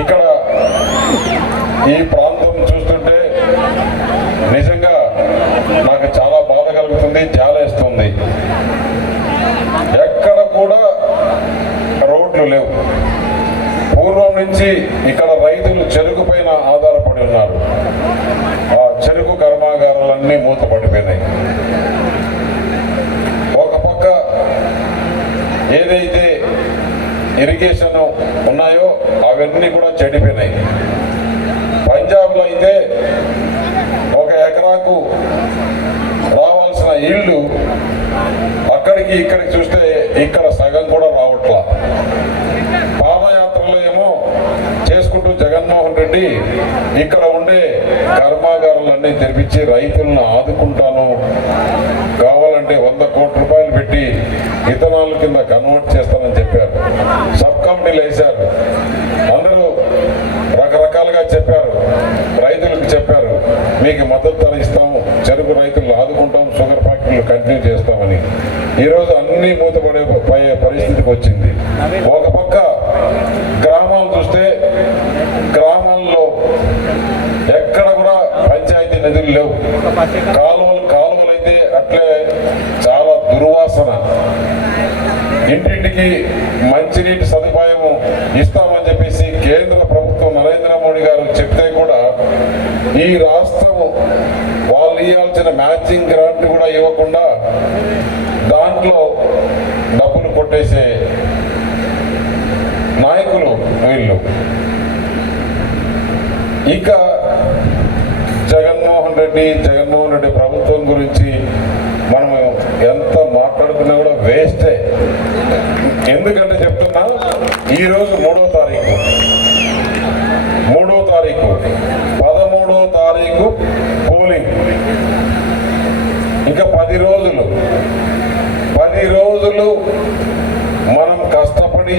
ఇక్కడ ఈ ప్రాంతం చూస్తుంటే నిజంగా నాకు చాలా బాధ కలుగుతుంది జాలేస్తుంది ఎక్కడ కూడా రోడ్లు లేవు. పూర్వం నుంచి ఇక్కడ రైతులు చెరుకు పైన ఆధారపడి ఉన్నారు. ఆ చెరుకు కర్మాగారాలన్నీ మూతపడిపోయినాయి. ఒక పక్క ఏదైతే ఇరిగేషన్ ఉన్నాయో అవన్నీ కూడా చెడిపోయినాయి. పంజాబ్లో అయితే ఒక ఎకరాకు రావాల్సిన ఇల్లు అక్కడికి ఇక్కడికి చూస్తే ఇక్కడ సగం కూడా రావట్లా. పాదయాత్రలో ఏమో చేసుకుంటూ జగన్మోహన్ రెడ్డి ఇక్కడ ఉండే కర్మాగారాలన్నీ తెరిపించి రైతులను ఆదుకుంటాను. కావాలంటే వంద కోట్ల రూపాయలు పెట్టి విత్తనాలు హామీలు వేశారు అందరూ రకరకాలుగా చెప్పారు. రైతులకు చెప్పారు. మీకు మద్దతు ధర ఇస్తాము. చెరుకు రైతులను ఆదుకుంటాం. షుగర్ ఫ్యాక్టరీలు కంటిన్యూ చేస్తామని. ఈరోజు అన్ని మూతపడే ప- పరిస్థితికి వచ్చింది. ఒక పక్క గ్రామాలు చూస్తే గ్రామాల్లో ఎక్కడ కూడా పంచాయతీ నిధులు లేవు. కాలువలు కాలువలు అయితే అట్లే చాలా దుర్వాసన. ఇంటింటికి మంచినీటి సదుపాయం ఇస్తామని చెప్పేసి కేంద్ర ప్రభుత్వం నరేంద్ర మోడీ గారు చెప్తే కూడా ఈ రాష్ట్రం వాళ్ళు ఇవ్వాల్సిన మ్యాచింగ్ గ్రాంట్ కూడా ఇవ్వకుండా దాంట్లో డబ్బులు కొట్టేసే నాయకులు వీళ్ళు. ఇక జగన్మోహన్ రెడ్డి జగన్మోహన్ రెడ్డి ప్రభుత్వం గురించి మనం ఎంత మాట్లాడుకున్నా కూడా వేస్టే. ఈరోజు మూడో తారీఖు. మూడో తారీఖు. పదమూడో తారీఖు పోలింగ్. ఇంకా పది రోజులు. పది రోజులు మనం కష్టపడి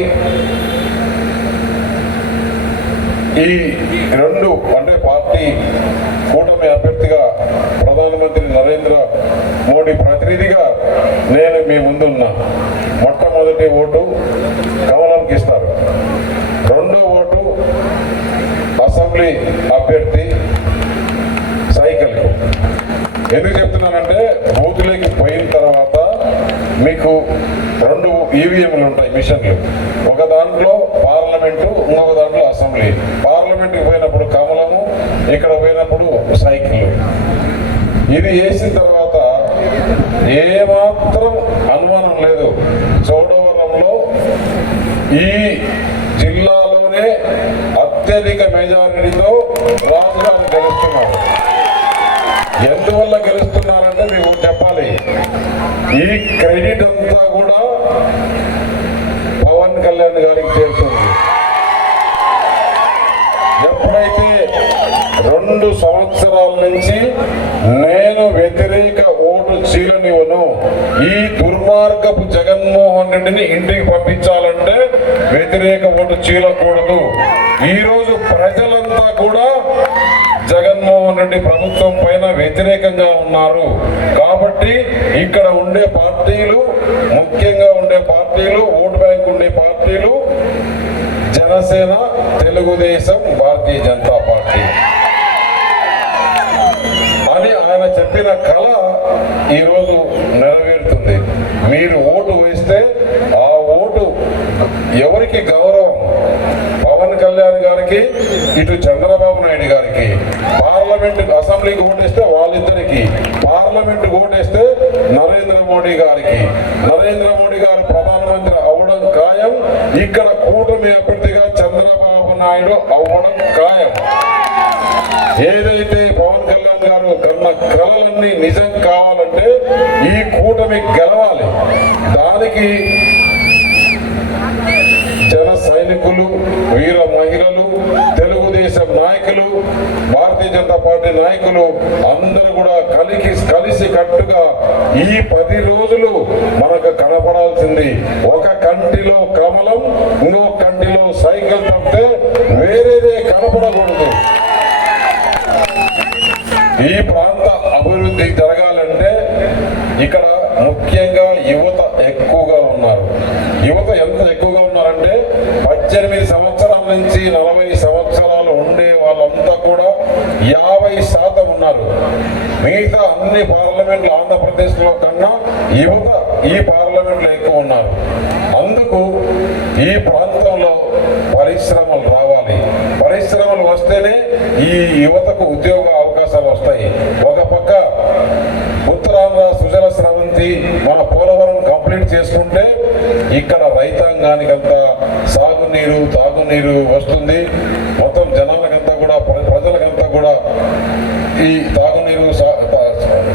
ఈ రెండు అంటే పార్టీ కూటమి అభ్యర్థిగా ప్రధానమంత్రి నరేంద్ర మోడీ ప్రతినిధిగా నేను మీ ముందున్నా. మొట్టమొదటి ఓటు కమలంకి ఇస్తారు రెండో ఓటు అసెంబ్లీ అభ్యర్థి సైకిల్కు. ఎందుకు చెప్తున్నానంటే బూతులోకి పోయిన తర్వాత మీకు రెండు ఈవీఎంలు ఉంటాయి మిషన్లు. ఒక దాంట్లో పార్లమెంటు ఇంకొక దాంట్లో అసెంబ్లీ. పార్లమెంట్కి పోయినప్పుడు కమలము ఇక్కడ పోయినప్పుడు సైకిల్ ఇది వేసిన తర్వాత ఏమాత్రం అనుమానం లేదు. చోడవరంలో ఈ జిల్లాలోనే అత్యధిక మెజారిటీతో రాజుగారు గెలుస్తున్నారు. ఎందువల్ల గెలుస్తున్నారంటే మీకు చెప్పాలి. ఈ క్రెడిట్ అంతా కూడా పవన్ కళ్యాణ్ గారికి చేరుతుంది. ఎప్పుడైతే రెండు సంవత్సరాల నుంచి నేను వ్యతిరేక ఓటు చీలనివ్వను ఈ దుర్మార్గపు జగన్మోహన్ రెడ్డిని ఇంటికి పంపించాలంటే వ్యతిరేక ఓటు చీలకూడదు. ఈరోజు ప్రజలంతా కూడా జగన్మోహన్ రెడ్డి ప్రభుత్వం పైన వ్యతిరేకంగా ఉన్నారు. కాబట్టి ఇక్కడ ఉండే పార్టీలు ముఖ్యంగా ఉండే పార్టీలు ఓటు బ్యాంక్ ఉండే పార్టీలు జనసేన తెలుగుదేశం భారతీయ జనతా పార్టీ. అని ఆయన చెప్పిన కళ ఈరోజు నెరవేరుతుంది మీరు ఓటు వేస్తే ఆ ఓటు ఎవరికి గౌరవం పవన్ కళ్యాణ్ గారికి ఇటు చంద్రబాబు నాయుడు గారికి పార్లమెంట్ అసెంబ్లీకి ఓటేస్తే వాళ్ళిద్దరికి పార్లమెంట్ ఓటేస్తే నరేంద్ర మోడీ గారికి. నరేంద్ర మోడీ గారు ప్రధానమంత్రి అవ్వడం ఖాయం ఇక్కడ కూటమి అభ్యర్థిగా చంద్రబాబు నాయుడు అవ్వడం ఖాయం. ఏదైతే పవన్ కళ్యాణ్ గారు కన్న కళలన్నీ నిజం కావాలంటే ఈ కూటమి గెలవాలి. దానికి సైనికులు వీర మహిళలు తెలుగుదేశం నాయకులు భారతీయ జనతా పార్టీ నాయకులు అందరూ కూడా కలిగి కలిసి కట్టుగా ఈ పది రోజులు మనకు కనపడాల్సింది. ఒక కంటిలో కమలం ఇంకో కంటిలో సైకిల్ తప్పితే వేరేదే కనపడకూడదు. ఈ ప్రాంత అభివృద్ధి జరగాలంటే ఇక్కడ ముఖ్యంగా యువత ఎక్కువగా ఉన్నారు యువత ఎంత ఎక్కువగా ఉన్నారంటే పద్దెనిమిది సంవత్సరాల నుంచి నలభై సంవత్సరాలు ఉండే వాళ్ళంతా కూడా యాభై శాతం ఉన్నారు. మిగతా అన్ని పార్లమెంట్లు ఆంధ్రప్రదేశ్లో కన్నా యువత ఈ పార్లమెంట్లో ఎక్కువ ఉన్నారు. అందుకు ఈ ప్రాంతంలో పరిశ్రమలు రావాలి. పరిశ్రమలు వస్తేనే ఈ యువతకు ఉద్యోగ అవకాశాలు వస్తాయి. ఒక పక్క ఉత్తరాంధ్ర సుజల స్రవంతి మన పోలవరం కంప్లీట్ చేసుకుంటే ఇక్కడ రైతాంగానికంతా సాగునీరు తాగునీరు వస్తుంది. మొత్తం జనాలకంతా కూడా ప్రజలకంతా కూడా ఈ తాగునీరు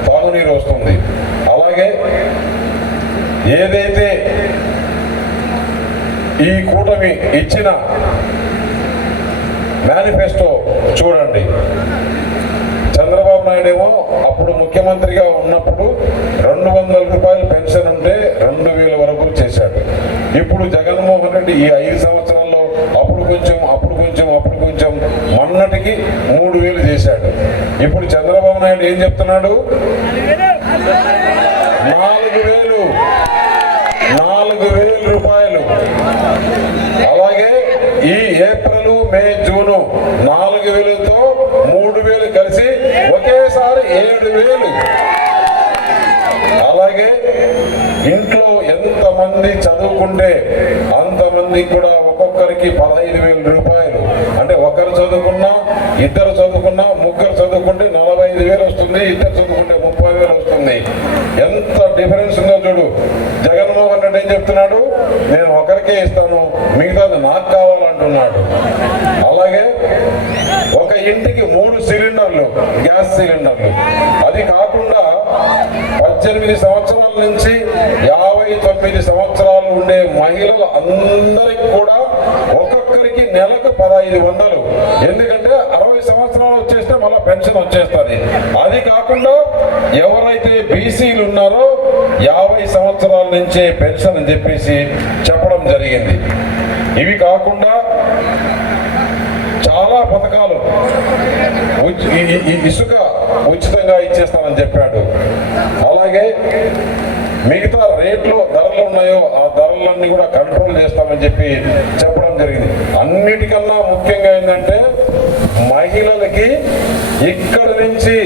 తాగునీరు వస్తుంది. అలాగే ఏదైతే ఈ కూటమి ఇచ్చిన మేనిఫెస్టో చూడండి. చంద్రబాబు నాయుడు ఏమో అప్పుడు ముఖ్యమంత్రిగా ఉన్నప్పుడు రెండు వందల రూపాయలు పెన్షన్ ఉంటే రెండు వేల వరకు ఇప్పుడు జగన్మోహన్ రెడ్డి ఈ ఐదు సంవత్సరాల్లో అప్పుడు కొంచెం అప్పుడు కొంచెం అప్పుడు కొంచెం మొన్నటికి మూడు వేలు చేశాడు. ఇప్పుడు చంద్రబాబు నాయుడు ఏం చెప్తున్నాడు? నాలుగు వేలు. నాలుగు వేల రూపాయలు. అలాగే ఈ ఏప్రిల్ మే జూను నాలుగు వేలతో మూడు వేలు కలిసి ఒకేసారి ఏడు వేలు. అలాగే ఇంట్లో మంది చదువుకుంటే అంతమంది కూడా ఒక్కొక్కరికి పదహైదు వేల రూపాయలు. అంటే ఒకరు చదువుకున్నా ఇద్దరు చదువుకున్నా ముగ్గురు చదువుకుంటే నలభై ఐదు వేలు వస్తుంది ఇద్దరు చదువుకుంటే ముప్పై వేలు వస్తుంది. ఎంత డిఫరెన్స్ ఉందో చూడు. జగన్మోహన్ రెడ్డి ఏం చెప్తున్నాడు? నేను ఒకరికే ఇస్తాను మిగతాది నాకు కావాలంటున్నాడు. అలాగే ఒక ఇంటికి మూడు సిలిండర్లు గ్యాస్ సిలిండర్లు. అది కాకుండా పద్దెనిమిది సంవత్సరాల నుంచి యాభై తొమ్మిది సంవత్సరాలు ఉండే మహిళలు అందరికి కూడా ఒక్కొక్కరికి నెలకు పదహైదు వందలు. ఎందుకంటే అరవై సంవత్సరాలు వచ్చేస్తే మళ్ళీ పెన్షన్ వచ్చేస్తుంది. అది కాకుండా ఎవరైతే బీసీలు ఉన్నారో యాభై సంవత్సరాల నుంచే పెన్షన్ అని చెప్పేసి చెప్పడం జరిగింది. ఇవి కాకుండా చాలా పథకాలు ఈ- ఈ ఇసుక ఉచితంగా ఇచ్చేస్తానని చెప్పాడు. అలాగే మిగతా రేట్లు ధరలు ఉన్నాయో ఆ ధరలన్నీ కూడా కంట్రోల్ చేస్తామని చెప్పి చెప్పడం జరిగింది. అన్నిటికన్నా ముఖ్యంగా ఏంటంటే మహిళలకి ఇక్కడ నుంచి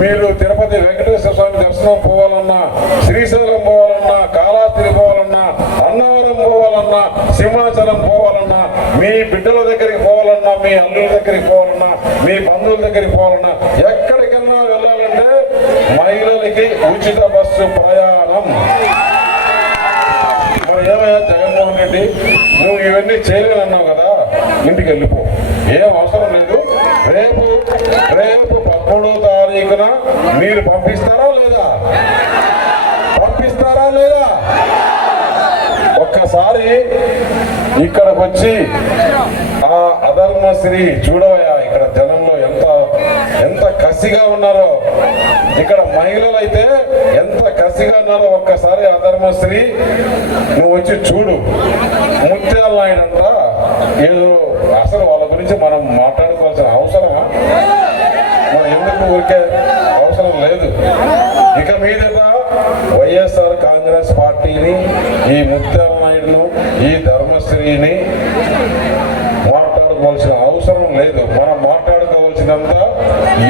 మీరు తిరుపతి వెంకటేశ్వర స్వామి దర్శనం పోవాలన్నా శ్రీశైలం పోవాలన్నా కాళాస్త్రి పోవాలన్నా అన్నవరం పోవాలన్నా సింహాచలం పోవాలన్నా మీ బిడ్డల దగ్గరికి పోవాలన్నా మీ అల్లుల దగ్గరికి పోవాలన్నా మీ బంధువుల దగ్గరికి పోవాలన్నా ఎక్కడ మహిళలకి ఉచిత బస్సు ప్రయాణం. మరి ఏమయ్యా జగన్మోహన్ రెడ్డి నువ్వు ఇవన్నీ చేయలేనన్నావు కదా ఇంటికి వెళ్ళిపో. ఏం అవసరం లేదు. రేపు రేపు పదమూడో తారీఖున మీరు పంపిస్తారా లేదా? పంపిస్తారా లేదా? ఒక్కసారి ఇక్కడికి వచ్చి ఆ అధర్మశ్రీ చూడవయ్యా ఇక్కడ జనంలో ఎంత ఎంత కసిగా ఉన్నారో ఇక్కడ మహిళలు అయితే ఎంత కసిగా ఉన్నారో ఒక్కసారి ఆ ధర్మశ్రీ నువ్వు వచ్చి చూడు. ముత్యాల నాయుడు అంట ఏదో అసలు వాళ్ళ గురించి మనం మాట్లాడుకోవాల్సిన అవసరమా? మనం ఎందుకు ఊరికే అవసరం లేదు? ఇక మీదట వైఎస్ఆర్ కాంగ్రెస్ పార్టీని ఈ ముత్యాల నాయుడును ఈ ధర్మశ్రీని మాట్లాడుకోవాల్సిన అవసరం లేదు. మనం మాట్లాడు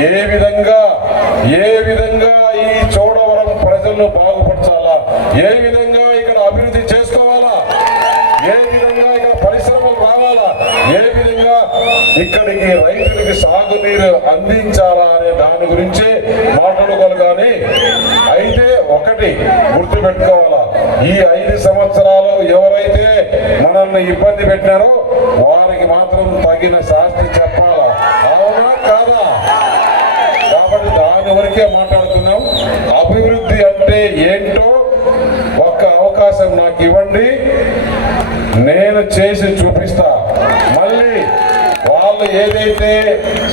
ఏ విధంగా ఏ విధంగా ఈ చోడవరం ప్రజలను బాగుపరచాలా? ఏ విధంగా ఇక్కడ అభివృద్ధి చేసుకోవాలా? ఏ విధంగా ఇక్కడ పరిశ్రమలు రావాలా? ఏ విధంగా ఇక్కడికి రైతులకి సాగునీరు అందించాలా అనే దాని గురించి మాట్లాడుకోవాలి కానీ అయితే ఒకటి గుర్తు పెట్టుకోవాలా ఈ ఐదు సంవత్సరాలు ఎవరైతే మనల్ని ఇబ్బంది పెట్టినారో వారికి మాత్రం తగిన శాస్తి చెప్పాలి. చేసి చూపిస్తా. మళ్ళీ వాళ్ళు ఏదైతే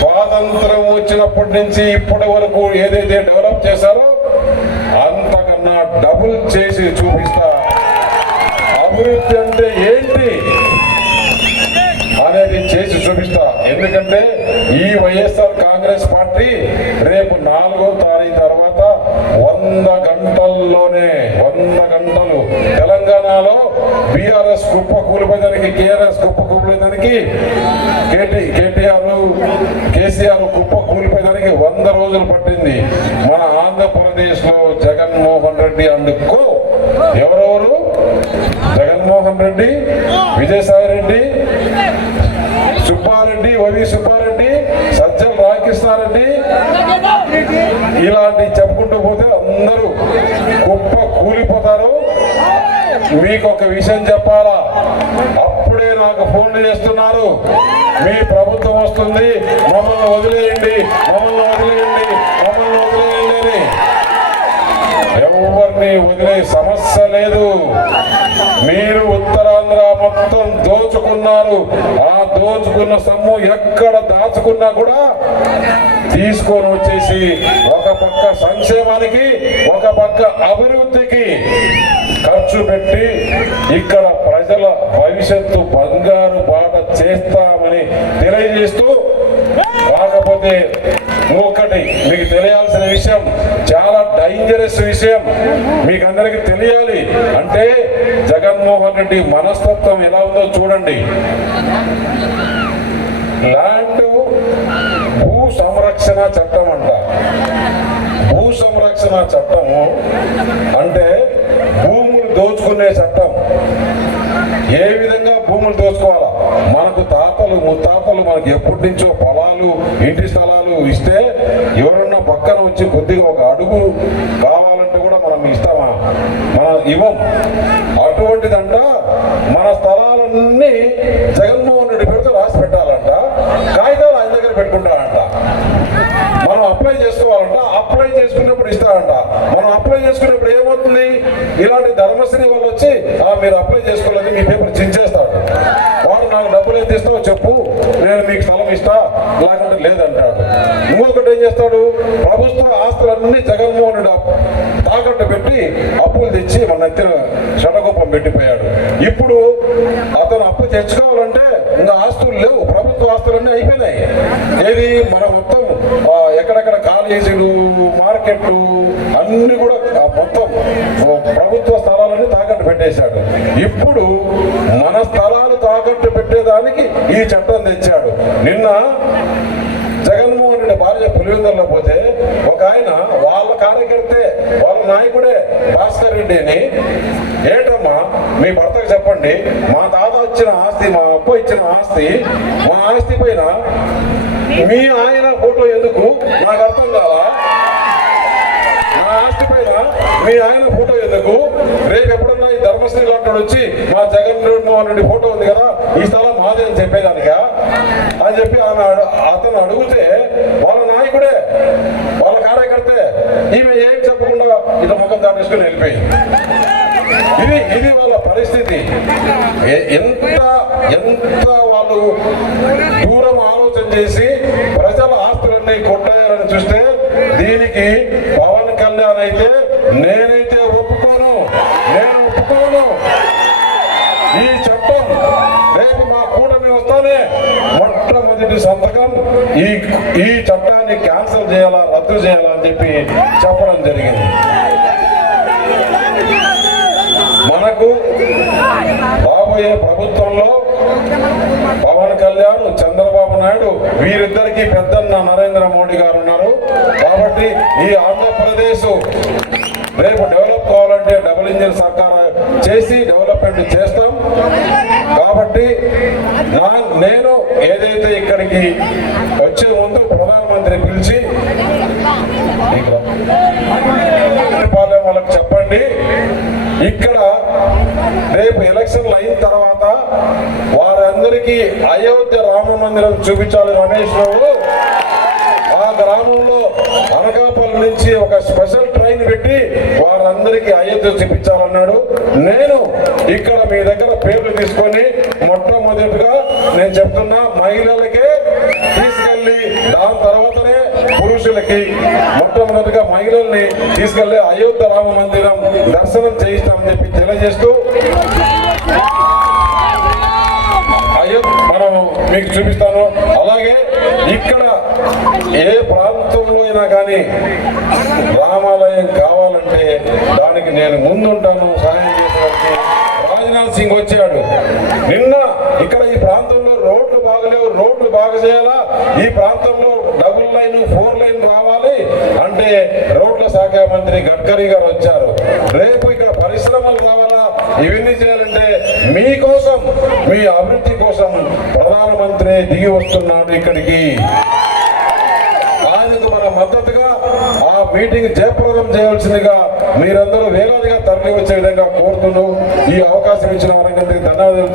స్వాతంత్రం వచ్చినప్పటి నుంచి ఇప్పటి వరకు ఏదైతే డెవలప్ చేశారో అంతకన్నా డబుల్ చేసి చూపిస్తా. అభివృద్ధి అంటే ఏంటి అనేది చేసి చూపిస్తా. ఎందుకంటే ఈ వైఎస్ఆర్ కాంగ్రెస్ పార్టీ రేపు నాలుగో తారీఖు తర్వాత వంద గంటల్లోనే వంద గంటలు. తెలంగాణలో బీఆర్ఎస్ కుప్ప కూలిపోయేదానికి కేఆర్ఎస్ కుప్ప కూలిపోయేదానికి కేటీ కేటీఆర్ కేసీఆర్ కుప్ప కూలిపోయేదానికి వంద రోజులు పట్టింది. మన ఆంధ్రప్రదేశ్లో జగన్మోహన్ రెడ్డి అందుకు ఎవరెవరు జగన్మోహన్ రెడ్డి విజయసాయి రెడ్డి సుబ్బారెడ్డి వవి సుబ్బారెడ్డి సజ్జల రామకృష్ణారెడ్డి ఇలాంటి చెప్పుకుంటూ పోతే అందరూ కుప్ప కూలిపోతారు. మీకు ఒక విషయం చెప్పాలా? అప్పుడే నాకు ఫోన్లు చేస్తున్నారు. మీ ప్రభుత్వం వస్తుంది. మమ్మల్ని వదిలేయండి. మమ్మల్ని వదిలేయండి. ఎవరిని వదిలే సమస్య లేదు. మీరు ఉత్తరాంధ్ర మొత్తం దోచుకున్నారు. ఆ దోచుకున్న సొమ్ము ఎక్కడ దాచుకున్నా కూడా తీసుకొని వచ్చేసి ఒక పక్క సంక్షేమానికి ఒక పక్క అభివృద్ధికి ఖర్చు పెట్టి ఇక్కడ ప్రజల భవిష్యత్తు బంగారు బాట చేస్తామని తెలియజేస్తూ కాకపోతే ఒక్కటి మీకు తెలియాల్సిన విషయం చాలా డేంజరస్ విషయం. మీకు అందరికి తెలియాలి. అంటే జగన్మోహన్ రెడ్డి మనస్తత్వం ఎలా ఉందో చూడండి. ల్యాండ్ భూ సంరక్షణ చట్టం అంట. భూ సంరక్షణ చట్టము అంటే భూములు దోచుకునే చట్టం. ఏ విధంగా భూములు దోచుకోవాలా? మనకు తాతలు ముత్తాతలు మనకి ఎప్పటి నుంచో పొలాలు ఇంటి స్థలాలు ఇస్తే ఎవరన్నా పక్కన వచ్చి కొద్దిగా ఒక అడుగు కావాలంటే కూడా మనం ఇస్తామా? మనం ఇవ్వం. అటువంటిదంట మన స్థలాలన్నీ జగన్మోహన్ రెడ్డి పెడితే రాసి పెట్టాలంట. కాగితాలు ఆయన దగ్గర పెట్టుకుంటారంట. మనం అప్లై చేసుకోవాలంట. అప్లై చేసుకున్నప్పుడు ఇస్తారంట. మనం అప్లై చేసుకున్నప్పుడు ఏమవుతుంది? ఇలాంటి ధర్మశ్రీ వాళ్ళు వచ్చి "ఆ, మీరు అప్లై చేసుకోలేదు మీ పేపర్ చించేస్తారు. నాకు డబ్బులు ఎంత ఇస్తావో చెప్పు. నేను మీకు స్థలం ఇస్తా. లేకుంటే లేదంటాడు. ఇంకొకటి ఏం చేస్తాడు? ప్రభుత్వ ఆస్తులన్నీ జగన్మోహన్ రెడ్డి తాకట్టు పెట్టి అప్పులు తెచ్చి మన నెత్తిన షడగొప్పం పెట్టిపోయాడు. ఇప్పుడు అతను అప్పు తెచ్చుకోవాలంటే ఇంకా ఆస్తులు లేవు. ప్రభుత్వ ఆస్తులన్నీ అయిపోయినాయి. ఏది? మన మొత్తం ఎక్కడెక్కడ కాలేజీలు మార్కెట్లు అన్ని కూడా మొత్తం ప్రభుత్వ స్థలాలన్నీ తాకట్టు పెట్టేశాడు. ఇప్పుడు మన స్థలాలు దానికి ఈ చట్టం తెచ్చాడు. నిన్న జగన్మోహన్ రెడ్డి భార్య పులివెందుల్లో పోతే ఒక ఆయన వాళ్ళ కార్యకర్తే వాళ్ళ నాయకుడే భాస్కర్ రెడ్డిని ఏంటమ్మా మీ భర్తకు చెప్పండి మా తాత ఇచ్చిన ఆస్తి మా అప్ప ఇచ్చిన ఆస్తి మా ఆస్తి పైన మీ ఆయన ఫోటో ఎందుకు? నాకు అర్థం కావా పైన మీ ఆయన ఫోటో ఎందుకు? రేపు ఎప్పుడన్నా ఈ ధర్మశ్రీ లాంటి వచ్చి మా జగన్ మోహన్ రెడ్డి ఫోటో ఉంది కదా ఈ స్థలం మాదే అని చెప్పేదానిక? అని చెప్పి ఆమె అతను అడిగితే వాళ్ళ నాయకుడే వాళ్ళ కార్యకర్తే ఈమె ఏం చెప్పకుండా ఇట్లా ముఖం దాటేసుకుని వెళ్ళిపోయింది. ఇది ఇది వాళ్ళ పరిస్థితి. ఎంత ఎంత వాళ్ళు దూరం ఆలోచన చేసి ప్రజల ఆస్తులన్నీ కొట్టాయాలని చూస్తే దీనికి పవన్ కళ్యాణ్ అయితే నేనైతే ఒప్పుకోను. నేను ఒప్పుకోను. ఈ చట్టం రేపు మా కూటమి వస్తానే. మొట్టమొదటి సంతకం ఈ ఈ చట్టాన్ని క్యాన్సిల్ చేయాలా రద్దు చేయాలా అని చెప్పి చెప్పడం జరిగింది. మనకు రాబోయే ప్రభుత్వంలో కళ్యాణ్ చంద్రబాబు నాయుడు వీరిద్దరికి పెద్దన్న నరేంద్ర మోడీ గారు ఉన్నారు. కాబట్టి ఈ ఆంధ్రప్రదేశ్ రేపు డెవలప్ కావాలంటే డబుల్ ఇంజిన్ సర్కార్ చేసి డెవలప్మెంట్ చేస్తాం. కాబట్టి నా నేను ఏదైతే ఇక్కడికి వచ్చే ముందు ప్రధానమంత్రి పిలిచి పాలెం వాళ్ళకి చెప్పండి. ఇక్కడ రేపు ఎలక్షన్లు అయిన తర్వాత అందరికీ అయోధ్య రామ మందిరం చూపించాలి రమేష్ బాబు. ఆ గ్రామంలో అనకాపల్లి నుంచి ఒక స్పెషల్ ట్రైన్ పెట్టి వారందరికీ అయోధ్య చూపించాలన్నాడు. నేను ఇక్కడ మీ దగ్గర పేర్లు తీసుకొని మొట్టమొదటిగా నేను చెప్తున్నా మహిళలకే తీసుకెళ్ళి దాని తర్వాతనే పురుషులకి మొట్టమొదటిగా మహిళల్ని తీసుకెళ్ళి అయోధ్య రామ మందిరం దర్శనం చేయిస్తామని చెప్పి తెలియజేస్తూ అయోధ్య మనం మీకు చూపిస్తాను. అలాగే ఇక్కడ ఏ ప్రాంతంలో అయినా కానీ రామాలయం కావాలంటే దానికి నేను ముందుంటాను. సాయం చేసేవాడికి రాజ్నాథ్ సింగ్ వచ్చాడు. నిన్న ఇక్కడ ఈ ప్రాంతంలో రోడ్లు బాగలేవు. రోడ్లు బాగా చేయాలా? ఈ ప్రాంతంలో డబుల్ లైన్ ఫోర్ లైన్ రావాలి అంటే రోడ్ల శాఖ మంత్రి గడ్కరీ గారు వచ్చారు. రేపు ఇక్కడ పరిశ్రమలు రావాలా? ఇవన్నీ చేయాలంటే మీకోసం మీ అభివృద్ధి కోసం ప్రధానమంత్రి దిగి వస్తున్నాడు ఇక్కడికి. ఆయనకు మన మద్దతుగా ఆ మీటింగ్ జయప్రదం చేయాల్సిందిగా మీరందరూ వేలాదిగా తరలి వచ్చే విధంగా కోరుతున్నాం ఈ అవకాశం ఇచ్చిన వారికి ధన్యవాదాలు